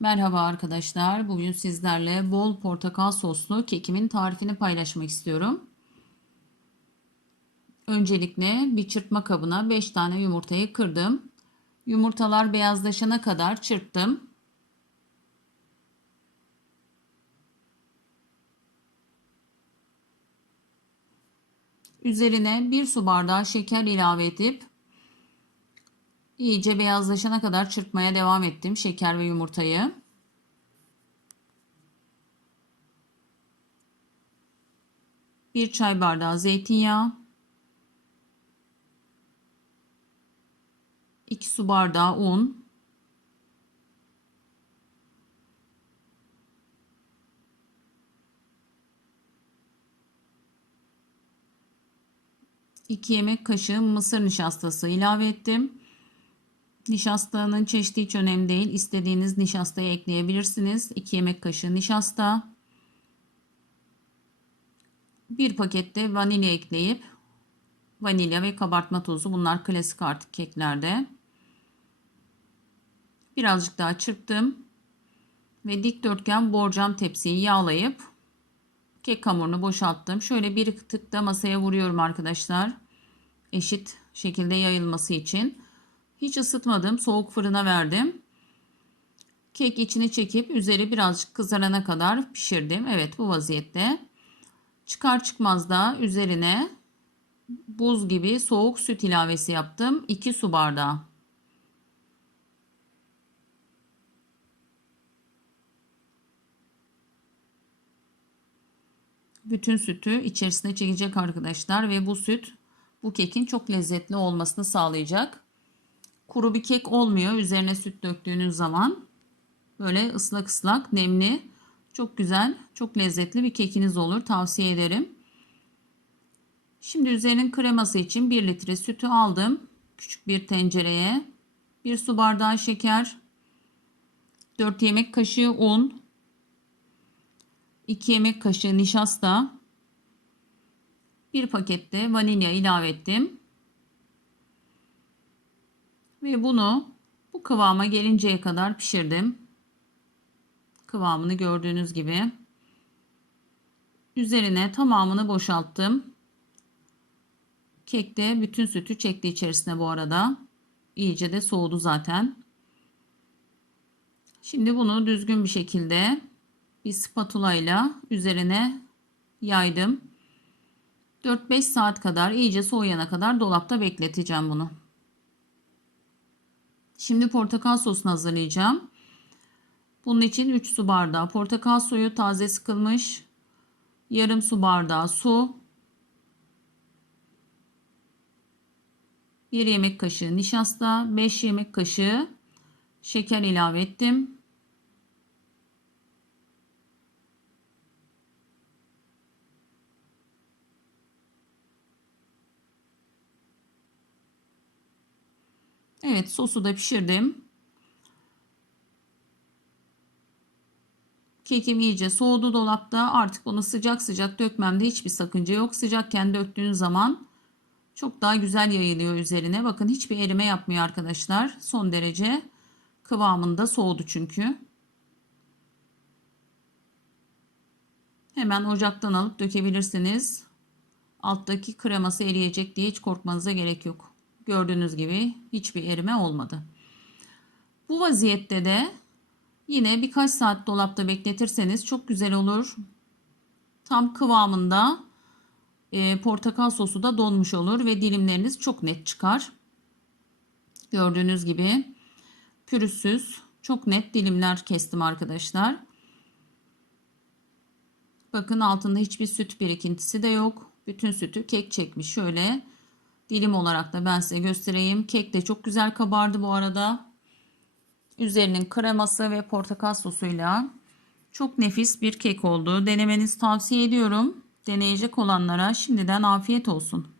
Merhaba arkadaşlar. Bugün sizlerle bol portakal soslu kekimin tarifini paylaşmak istiyorum. Öncelikle bir çırpma kabına 5 tane yumurtayı kırdım. Yumurtalar beyazlaşana kadar çırptım. Üzerine 1 su bardağı şeker ilave edip İyice beyazlaşana kadar çırpmaya devam ettim şeker ve yumurtayı. Bir çay bardağı zeytinyağı. 2 su bardağı un. İki yemek kaşığı mısır nişastası ilave ettim. Nişastanın çeşidi hiç önemli değil. İstediğiniz nişastayı ekleyebilirsiniz. 2 yemek kaşığı nişasta. 1 pakette vanilya ekleyip vanilya ve kabartma tozu bunlar klasik artık keklerde. Birazcık daha çırptım. Ve dikdörtgen borcam tepsiyi yağlayıp kek hamurunu boşalttım. Şöyle bir tık da masaya vuruyorum arkadaşlar. Eşit şekilde yayılması için. Hiç ısıtmadım. Soğuk fırına verdim. Kek içini çekip üzeri birazcık kızarana kadar pişirdim. Evet bu vaziyette. Çıkar çıkmaz da üzerine buz gibi soğuk süt ilavesi yaptım. 2 su bardağı. Bütün sütü içerisine çekecek arkadaşlar ve bu süt bu kekin çok lezzetli olmasını sağlayacak kuru bir kek olmuyor. Üzerine süt döktüğünüz zaman böyle ıslak ıslak nemli çok güzel çok lezzetli bir kekiniz olur. Tavsiye ederim. Şimdi üzerinin kreması için 1 litre sütü aldım. Küçük bir tencereye. 1 su bardağı şeker. 4 yemek kaşığı un. 2 yemek kaşığı nişasta. 1 pakette vanilya ilave ettim. Ve bunu bu kıvama gelinceye kadar pişirdim. Kıvamını gördüğünüz gibi. Üzerine tamamını boşalttım. Kek de bütün sütü çekti içerisine bu arada. İyice de soğudu zaten. Şimdi bunu düzgün bir şekilde bir spatula ile üzerine yaydım. 4-5 saat kadar iyice soğuyana kadar dolapta bekleteceğim bunu. Şimdi portakal sosunu hazırlayacağım. Bunun için 3 su bardağı portakal suyu taze sıkılmış. Yarım su bardağı su. 1 yemek kaşığı nişasta, 5 yemek kaşığı şeker ilave ettim. Evet sosu da pişirdim. Kekim iyice soğudu dolapta. Artık bunu sıcak sıcak dökmemde hiçbir sakınca yok. Sıcakken döktüğünüz zaman çok daha güzel yayılıyor üzerine. Bakın hiçbir erime yapmıyor arkadaşlar. Son derece kıvamında soğudu çünkü. Hemen ocaktan alıp dökebilirsiniz. Alttaki kreması eriyecek diye hiç korkmanıza gerek yok. Gördüğünüz gibi hiçbir erime olmadı. Bu vaziyette de yine birkaç saat dolapta bekletirseniz çok güzel olur. Tam kıvamında e, portakal sosu da donmuş olur ve dilimleriniz çok net çıkar. Gördüğünüz gibi pürüzsüz çok net dilimler kestim arkadaşlar. Bakın altında hiçbir süt birikintisi de yok. Bütün sütü kek çekmiş. Şöyle Dilim olarak da ben size göstereyim. Kek de çok güzel kabardı bu arada. Üzerinin kreması ve portakal sosuyla çok nefis bir kek oldu. Denemenizi tavsiye ediyorum. Deneyecek olanlara şimdiden afiyet olsun.